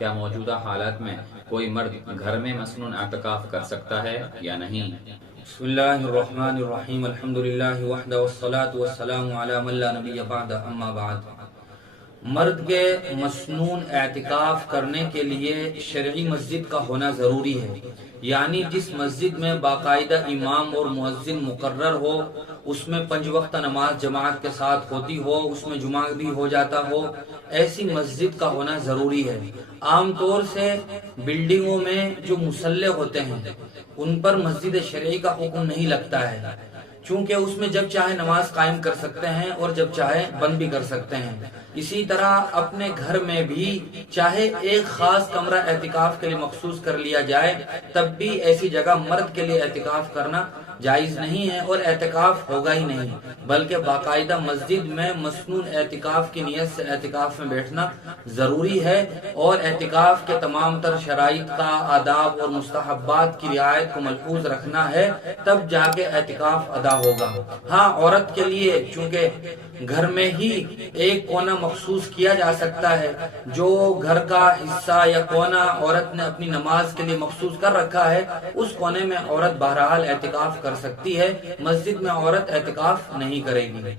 کیا موجودہ حالات میں کوئی مرد گھر میں مسنون اعتکاف کر سکتا ہے یا نہیں؟ بسم اللہ الرحمن الرحیم، الحمدللہ وحدہ والصلاة والسلام علی من لا نبی بعد، اما بعد۔ مرد کے مسنون اعتکاف کرنے کے لیے شرعی مسجد کا ہونا ضروری ہے، یعنی جس مسجد میں باقاعدہ امام اور مؤذن مقرر ہو، اس میں 5 وقت نماز جماعت کے ساتھ ہوتی ہو، اس میں جمعہ بھی ہو جاتا ہو، ایسی مسجد کا ہونا ضروری ہے۔ عام طور سے بلڈنگوں میں جو مصلے ہوتے ہیں ان پر مسجد شرعی کا حکم نہیں لگتا ہے، چونکہ اس میں جب چاہے نماز قائم کر سکتے ہیں اور جب چاہے بند بھی کر سکتے ہیں۔ اسی طرح اپنے گھر میں بھی چاہے ایک خاص کمرہ اعتکاف کے لیے مخصوص کر لیا جائے، تب بھی ایسی جگہ مرد کے لیے اعتکاف کرنا جائز نہیں ہے اور اعتکاف ہوگا ہی نہیں، بلکہ باقاعدہ مسجد میں مسنون اعتکاف کی نیت سے اعتکاف میں بیٹھنا ضروری ہے، اور اعتکاف کے تمام تر شرائط کا، آداب اور مستحبات کی رعایت کو ملحوظ رکھنا ہے، تب جا کے اعتکاف ادا ہوگا۔ ہاں، عورت کے لیے چونکہ گھر میں ہی ایک کونا مخصوص کیا جا سکتا ہے، جو گھر کا حصہ یا کونا عورت نے اپنی نماز کے لیے مخصوص کر رکھا ہے، اس کونے میں عورت بہرحال اعتکاف کر سکتی ہے، مسجد میں عورت اعتکاف نہیں کرے گی۔